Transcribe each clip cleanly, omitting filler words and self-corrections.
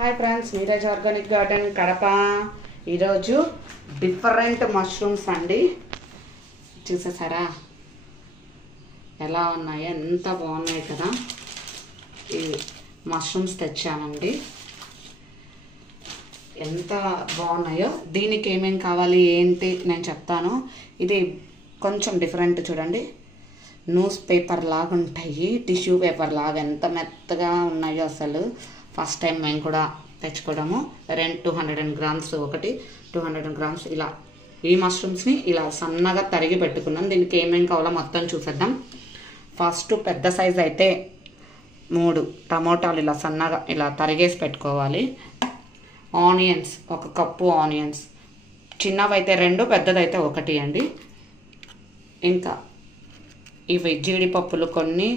Hi friends, Neeraj organic garden Kadapa. ఈరోజు different mushrooms అండి. చూసేసారా ఎలా ఉన్నాయో, ఎంత బాగున్నాయి కదా. ఈ మష్రూమ్స్ తెచ్చానండి, ఎంత బాగున్నాయో. దీనికి ఏమేమి కావాలి ఏంటి నేను చెప్తాను. ఇది కొంచెం డిఫరెంట్ చూడండి. న్యూస్ పేపర్ లాగా ఉంటాయి, టిష్యూ పేపర్ లాగా ఎంత మెత్తగా ఉన్నాయో అసలు. ఫస్ట్ టైం మేము కూడా తెచ్చుకోవడము. 200 grams ఒకటి, 200 grams ఇలా. ఈ మష్రూమ్స్ని ఇలా సన్నగా తరిగి పెట్టుకున్నాను. దీనికి ఏమేమి కావాలో మొత్తం చూసేద్దాం. ఫస్ట్ పెద్ద సైజ్ అయితే 3 టమోటాలు ఇలా సన్నగా ఇలా తరిగేసి పెట్టుకోవాలి. ఆనియన్స్ 1 కప్పు ఆనియన్స్, చిన్నవైతే 2, పెద్దదైతే 1 అండి. ఇంకా ఇవి జీడిపప్పులు కొన్ని,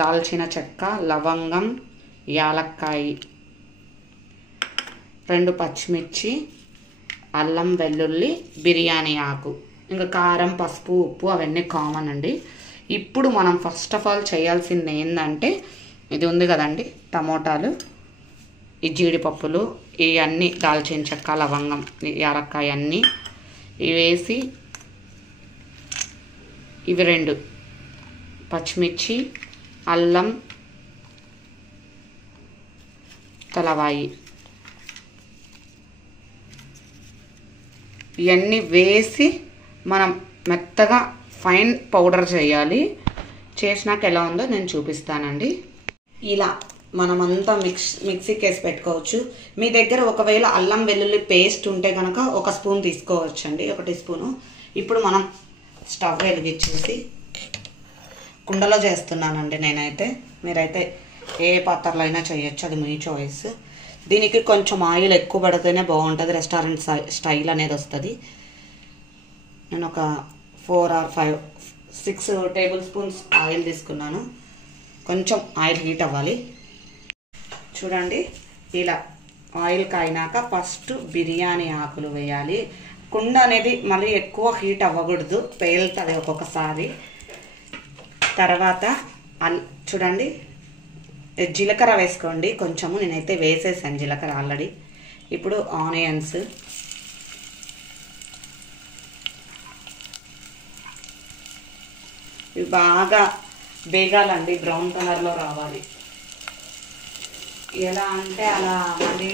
దాల్చిన చెక్క, లవంగం, యాలక్కాయ, 2 పచ్చిమిర్చి, అల్లం వెల్లుల్లి, బిర్యానీ ఆకు, ఇంకా కారం, పసుపు, ఉప్పు అవన్నీ కామన్ అండి. ఇప్పుడు మనం ఫస్ట్ ఆఫ్ ఆల్ చేయాల్సింది ఏంటంటే, ఇది ఉంది కదండి టమోటాలు, ఈ జీడిపప్పులు, ఇవన్నీ దాల్చిన చెక్క, లవంగం, యాలక్కాయ అన్నీ ఇవి వేసి, ఇవి 2 పచ్చిమిర్చి, అల్లం, తలవాయి, ఇవన్నీ వేసి మనం మెత్తగా ఫైన్ పౌడర్ చేయాలి. చేసినాక ఎలా ఉందో నేను చూపిస్తానండి. ఇలా మనమంతా మిక్సీకి వేసి పెట్టుకోవచ్చు. మీ దగ్గర ఒకవేళ అల్లం వెల్లుల్లి పేస్ట్ ఉంటే కనుక 1 స్పూన్ తీసుకోవచ్చు అండి, 1 టీ స్పూను. ఇప్పుడు మనం స్టవ్ వెలిగించేసి కుండలో చేస్తున్నానండి నేనైతే. మీరైతే ఏ పాత్రలో అయినా చేయొచ్చు, అది మీ చాయిస్. దీనికి కొంచెం ఆయిల్ ఎక్కువ పడితేనే బాగుంటుంది, రెస్టారెంట్ స్టైల్ అనేది వస్తుంది. నేను ఒక 4 or 5, 6 టేబుల్ స్పూన్స్ ఆయిల్ తీసుకున్నాను. కొంచెం ఆయిల్ హీట్ అవ్వాలి. చూడండి, ఇలా ఆయిల్ కాయినాక ఫస్ట్ బిర్యానీ ఆకులు వేయాలి. కుండ అనేది మళ్ళీ ఎక్కువ హీట్ అవ్వకూడదు, పేలుతుంది ఒక్కొక్కసారి. తర్వాత చూడండి, జీలకర్ర వేసుకోండి కొంచెము. నేనైతే వేసేసాను జీలకర్ర ఆల్రెడీ. ఇప్పుడు ఆనియన్స్, ఇవి బాగా వేగాలండి, బ్రౌన్ కలర్లో రావాలి. ఎలా అంటే అలా మళ్ళీ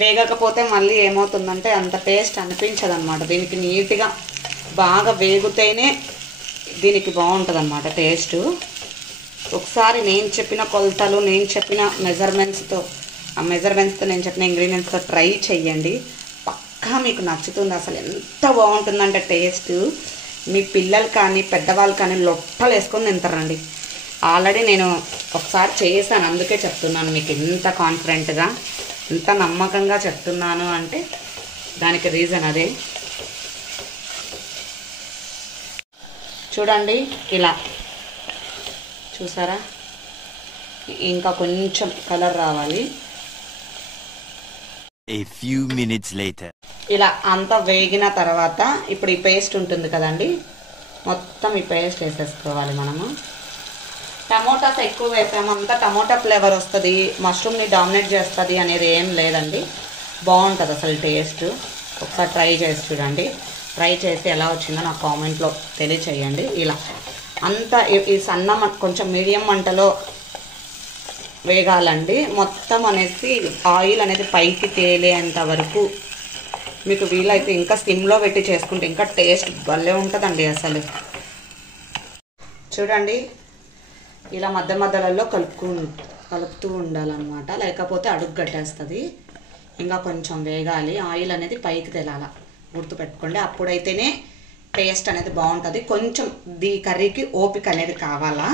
వేగకపోతే మళ్ళీ ఏమవుతుందంటే అంత టేస్ట్ అనిపించదు అనమాట. దీనికి నీట్గా బాగా వేగితేనే దీనికి బాగుంటుంది అనమాట టేస్ట్. ఒకసారి నేను చెప్పిన కొలతలు, నేను చెప్పిన మెజర్మెంట్స్తో నేను చెప్పిన ఇంగ్రీడియంట్స్తో ట్రై చెయ్యండి, పక్కా మీకు నచ్చుతుంది. అసలు ఎంత బాగుంటుందంటే టేస్ట్. మీ పిల్లలు కానీ పెద్దవాళ్ళు కానీ లొట్టలు వేసుకొని తింటారండి. ఆల్రెడీ నేను ఒకసారి చేశాను, అందుకే చెప్తున్నాను మీకు ఎంత కాన్ఫిడెంట్గా, ఎంత నమ్మకంగా చెప్తున్నాను అంటే దానికి రీజన్ అదే. చూడండి, ఇలా చూసారా, ఇంకా కొంచెం కలర్ రావాలి. A few minutes later. ఇలా అంతా వేగిన తర్వాత ఇప్పుడు ఈ పేస్ట్ ఉంటుంది కదండి, మొత్తం ఈ పేస్ట్ వేసేసుకోవాలి మనము. టమోటాస్ ఎక్కువ వేసాము, అంతా టమోటా ఫ్లేవర్ వస్తుంది, మష్రూమ్ని డామినేట్ చేస్తుంది అనేది ఏం లేదండి. బాగుంటుంది అసలు టేస్ట్. ఒకసారి ట్రై చేసి చూడండి. ట్రై చేసి ఎలా వచ్చిందో నాకు కామెంట్లో తెలియచేయండి. ఇలా అంతా ఈ సన్న కొంచెం మీడియం మంటలో వేగాలండి. మొత్తం అనేసి ఆయిల్ అనేది పైకి తేలేంత వరకు మీకు వీలైతే ఇంకా సిమ్లో పెట్టి చేసుకుంటే ఇంకా టేస్ట్ భలే ఉంటుందండి అసలు. చూడండి, ఇలా మధ్య మధ్యలలో కలుపుతూ ఉండాలన్నమాట, లేకపోతే అడుగు కట్టేస్తుంది. ఇంకా కొంచెం వేగాలి, ఆయిల్ అనేది పైకి తేలాల, గుర్తుపెట్టుకోండి. అప్పుడైతేనే టేస్ట్ అనేది బాగుంటుంది. కొంచెం కర్రీకి ఓపిక అనేది కావాలా.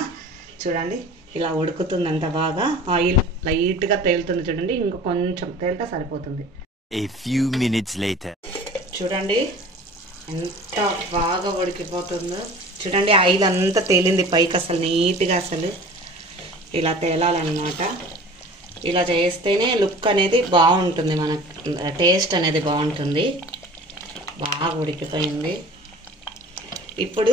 చూడండి, ఇలా ఉడుకుతుంది అంత బాగా, ఆయిల్ లైట్గా తేలుతుంది చూడండి. ఇంకా కొంచెం తేలితే సరిపోతుంది. A few minutes later. చూడండి ఎంత బాగా ఉడికిపోతుందో. చూడండి, ఆయిల్ అంతా తేలింది పైకి, అసలు నీట్గా అసలు ఇలా తేలాలన్నమాట. ఇలా చేస్తేనే లుక్ అనేది బాగుంటుంది, మన టేస్ట్ అనేది బాగుంటుంది. బాగా ఉడికిపోయింది. ఇప్పుడు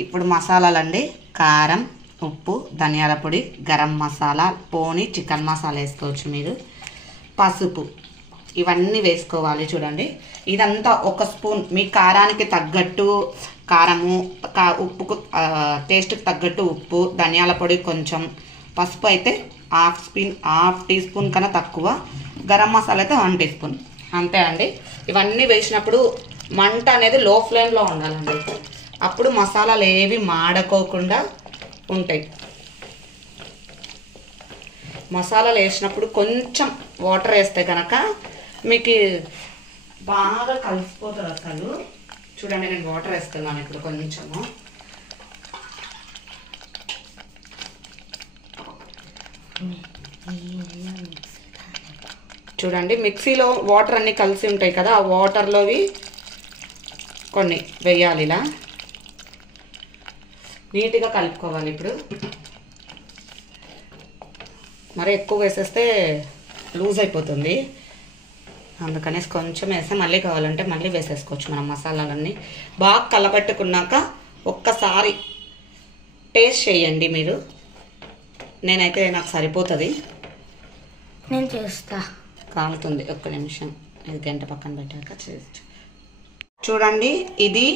ఇప్పుడు మసాలాలండి. కారం, ఉప్పు, ధనియాల పొడి, గరం మసాలా, పోనీ చికెన్ మసాలా వేసుకోవచ్చు మీరు. పసుపు ఇవన్నీ వేసుకోవాలి. చూడండి ఇదంతా ఒక స్పూన్ మీ కారానికి తగ్గట్టు కారము, ఉప్పుకు టేస్ట్కి తగ్గట్టు ఉప్పు, ధనియాల పొడి కొంచెం, పసుపు అయితే హాఫ్ టీ స్పూన్ కన్నా తక్కువ, గరం మసాలా అయితే 1 టీ స్పూన్ అంతే అండి. ఇవన్నీ వేసినప్పుడు మంట అనేది లో ఫ్లేమ్లో ఉండాలండి. అప్పుడు మసాలాలు ఏవి మాడకోకుండా ఉంటాయి. మసాలాలు వేసినప్పుడు కొంచెం వాటర్ వేస్తే కనుక మీకు బాగా కలిసిపోతుంది అసలు. చూడండి నేను వాటర్ వేస్తున్నాను ఇప్పుడు కొంచెము. చూడండి మిక్సీలో వాటర్ అన్నీ కలిసి ఉంటాయి కదా, ఆ వాటర్లోవి కొన్ని వేయాలి. ఇలా నీట్గా కలుపుకోవాలి. ఇప్పుడు మరి ఎక్కువ వేసేస్తే లూజ్ అయిపోతుంది, అందుకనేసి కొంచెం వేస్తే మళ్ళీ కావాలంటే మళ్ళీ వేసేసుకోవచ్చు మనం. మసాలాలన్నీ బాగా కలపెట్టుకున్నాక ఒక్కసారి టేస్ట్ చేయండి మీరు. నేనైతే నాకు సరిపోతుంది. నేను చేస్తా. కాలుతుంది, ఒక్క నిమిషం. ఇది గంట పక్కన పెట్టాక చేయొచ్చు. చూడండి ఇది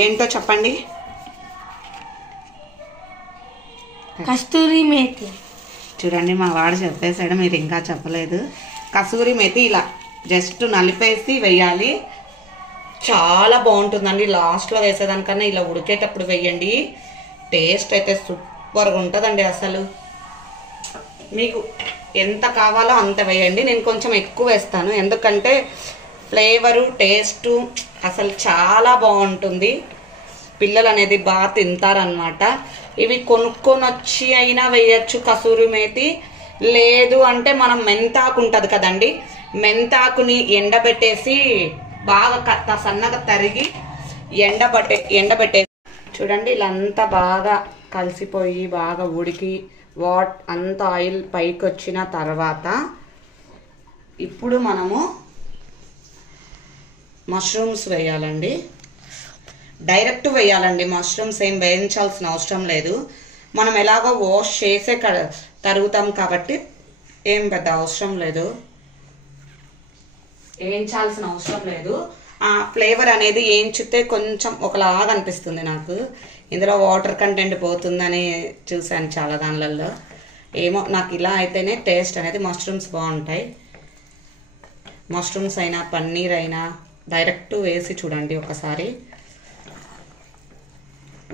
ఏంటో చెప్పండి. కస్తూరి మేతి. చూడండి మా వాడు చెప్పేసాడు, మీరు ఇంకా చెప్పలేదు. కసూరి మేతి ఇలా జస్ట్ నలిపేసి వేయాలి. చాలా బాగుంటుందండి. లాస్ట్లో వేసేదానికన్నా ఇలా ఉడికేటప్పుడు వేయండి. టేస్ట్ అయితే సూపర్గా ఉంటుందండి. అసలు మీకు ఎంత కావాలో అంత వేయండి. నేను కొంచెం ఎక్కువ వేస్తాను, ఎందుకంటే ఫ్లేవరు టేస్టు అసలు చాలా బాగుంటుంది. పిల్లలు అనేది బాగా తింటారనమాట. ఇవి కొనుక్కొని వచ్చి అయినా వేయచ్చు కసూరి మేతి. లేదు అంటే మనం మెంతాకు ఉంటుంది కదండి, మెంతాకుని ఎండబెట్టేసి బాగా సన్నగా తరిగి ఎండబెట్టేసి చూడండి ఇలా అంతా బాగా కలిసిపోయి బాగా ఉడికి అంత ఆయిల్ పైకి వచ్చిన తర్వాత ఇప్పుడు మనము మష్రూమ్స్ వేయాలండి. డైరెక్ట్ వేయాలండి. మష్రూమ్స్ ఏం వేయించాల్సిన అవసరం లేదు. మనం ఎలాగో వాష్ చేసే తరుగుతాం కాబట్టి ఏం పెద్ద అవసరం లేదు, వేయించాల్సిన అవసరం లేదు. ఆ ఫ్లేవర్ అనేది వేయించితే కొంచెం ఒకలాగా అనిపిస్తుంది నాకు. ఇందులో వాటర్ కంటెంట్ పోతుందని చూశాను చాలా దానిలలో. ఏమో నాకు ఇలా అయితేనే టేస్ట్ అనేది మష్రూమ్స్ బాగుంటాయి. మష్రూమ్స్ అయినా పన్నీర్ అయినా డైరెక్ట్ వేసి చూడండి ఒకసారి.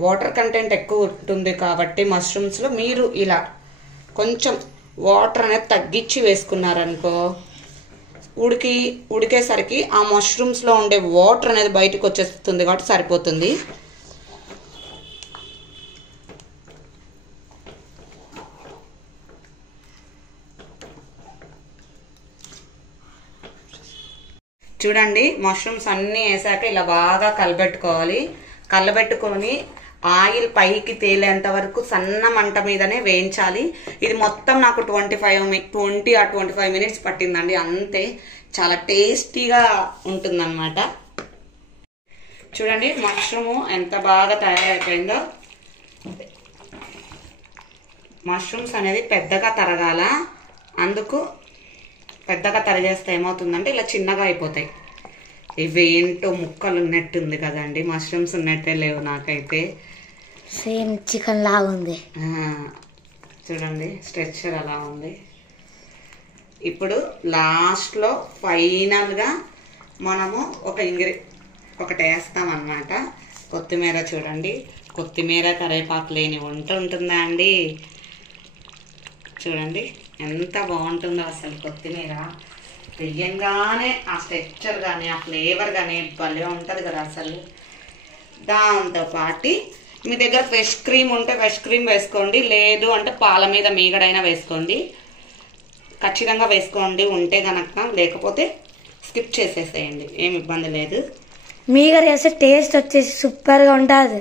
వాటర్ కంటెంట్ ఎక్కువ ఉంటుంది కాబట్టి మష్రూమ్స్లో మీరు ఇలా కొంచెం వాటర్ అనేది తగ్గించి వేసుకున్నారనుకో ఉడికేసరికి ఆ మష్రూమ్స్లో ఉండే వాటర్ అనేది బయటకు వచ్చేస్తుంది కాబట్టి సరిపోతుంది. చూడండి మష్రూమ్స్ అన్నీ వేసాక ఇలా బాగా కలబెట్టుకోవాలి. కలబెట్టుకొని ఆయిల్ పైకి తేలేంత వరకు సన్న మంట మీదనే వేయించాలి. ఇది మొత్తం నాకు 20-25 మినిట్స్ పట్టిందండి అంతే. చాలా టేస్టీగా ఉంటుందన్నమాట. చూడండి మష్రూము ఎంత బాగా తయారైపోయిందో. మష్రూమ్స్ అనేది పెద్దగా తరగాల, అందుకు పెద్దగా తరిగేస్తే ఏమవుతుందంటే ఇలా చిన్నగా అయిపోతాయి. ఇవి ఏంటో ముక్కలు ఉన్నట్టుంది కదండి, మష్రూమ్స్ ఉన్నట్టే లేవు నాకైతే. సేమ్ చికెన్ లాగా ఉంది. చూడండి స్ట్రక్చర్ అలా ఉంది. ఇప్పుడు లాస్ట్లో ఫైనల్గా మనము ఒకటి వేస్తామన్నమాట, కొత్తిమీర. చూడండి కొత్తిమీర కరివేపాకు లేని వంట ఉంటుందా అండి? చూడండి ఎంత బాగుంటుందో అసలు. కొత్తిమీర వేయంగానే ఆ స్ట్రక్చర్ కానీ ఆ ఫ్లేవర్ కానీ భలే ఉంటుంది కదా అసలు. దాంతోపాటు మీ దగ్గర ఫ్రెష్ క్రీమ్ ఉంటే ఫ్రెష్ క్రీమ్ వేసుకోండి, లేదు అంటే పాల మీద మీగడైనా వేసుకోండి. ఖచ్చితంగా వేసుకోండి ఉంటే కనుక, లేకపోతే స్కిప్ చేసేసేయండి, ఏమి ఇబ్బంది లేదు. మీగడ వేస్తే టేస్ట్ వచ్చేసి సూపర్గా ఉంటుంది.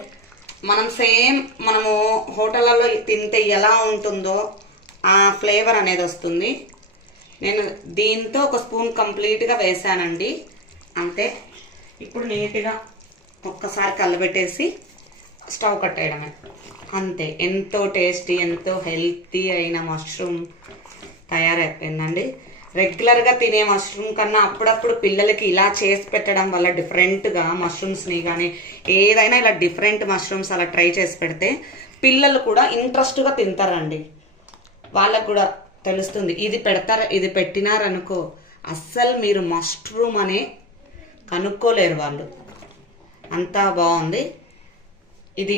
మనము హోటళ్ళలో తింటే ఎలా ఉంటుందో ఆ ఫ్లేవర్ అనేది వస్తుంది. నేను దీంతో ఒక స్పూన్ కంప్లీట్గా వేసానండి అంతే. ఇప్పుడు నీట్గా ఒక్కసారి కలబెట్టేసి స్టవ్ కట్టేయడమే అంతే. ఎంతో టేస్టీ ఎంతో హెల్తీ అయిన మష్రూమ్ తయారైపోయిందండి. రెగ్యులర్గా తినే మష్రూమ్ కన్నా అప్పుడప్పుడు పిల్లలకి ఇలా చేసి పెట్టడం వల్ల డిఫరెంట్గా మష్రూమ్స్ని కానీ ఏదైనా ఇలా డిఫరెంట్ మష్రూమ్స్ అలా ట్రై చేసి పెడితే పిల్లలు కూడా ఇంట్రెస్ట్గా తింటారండి. వాళ్ళకు కూడా తెలుస్తుంది. ఇది పెట్టినారనుకో అస్సలు మీరు మష్రూమ్ అనే కనుక్కోలేరు వాళ్ళు. అంతా బాగుంది. ఇది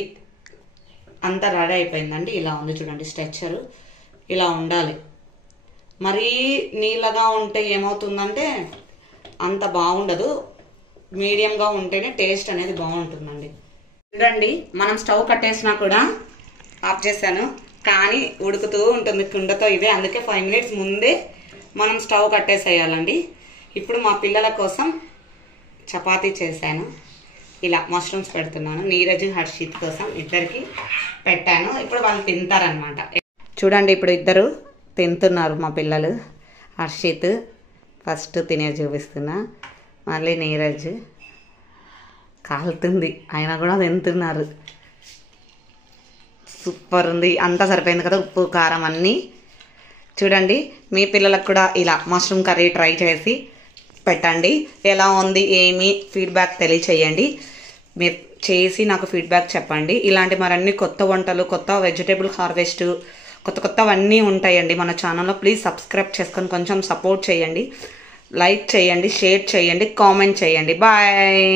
అంతా రెడీ అయిపోయిందండి. ఇలా ఉంది చూడండి స్ట్రక్చరు. ఇలా ఉండాలి. మరీ నీళ్ళగా ఉంటే ఏమవుతుందంటే అంత బాగుండదు. మీడియంగా ఉంటేనే టేస్ట్ అనేది బాగుంటుందండి. చూడండి మనం స్టవ్ కట్టేసినా కూడా ఆఫ్ చేశాను, కానీ ఉడుకుతూ ఉంటుంది కుండతో ఇదే. అందుకే 5 minutes ముందే మనం స్టవ్ కట్టేసేయాలండి. ఇప్పుడు మా పిల్లల కోసం చపాతీ చేశాను. ఇలా మష్రూమ్స్ పెడుతున్నాను. నీరజ్ హర్షిత్ కోసం ఇద్దరికి పెట్టాను. ఇప్పుడు వాళ్ళు తింటారనమాట. చూడండి ఇప్పుడు ఇద్దరు తింటున్నారు మా పిల్లలు. హర్షిత్ ఫస్ట్ తినే చూపిస్తున్నా, మళ్ళీ నీరజ్. కాలుతుంది అయినా కూడా తింటున్నారు. సూపర్ ఉంది. అంతా సరిపోయింది కదా, ఉప్పు కారం అన్నీ. చూడండి మీ పిల్లలకు కూడా ఇలా మష్రూమ్ కర్రీ ట్రై చేసి పెట్టండి. ఎలా ఉంది ఏమి ఫీడ్బ్యాక్ తెలియచేయండి. మీరు చేసి నాకు ఫీడ్బ్యాక్ చెప్పండి. ఇలాంటి మరన్ని కొత్త వంటలు, కొత్త వెజిటేబుల్ హార్వెస్ట్, కొత్తవన్నీ ఉంటాయండి మన ఛానల్లో. ప్లీజ్ సబ్స్క్రైబ్ చేసుకొని కొంచెం సపోర్ట్ చేయండి. లైక్ చేయండి, షేర్ చేయండి, కామెంట్ చేయండి. బాయ్.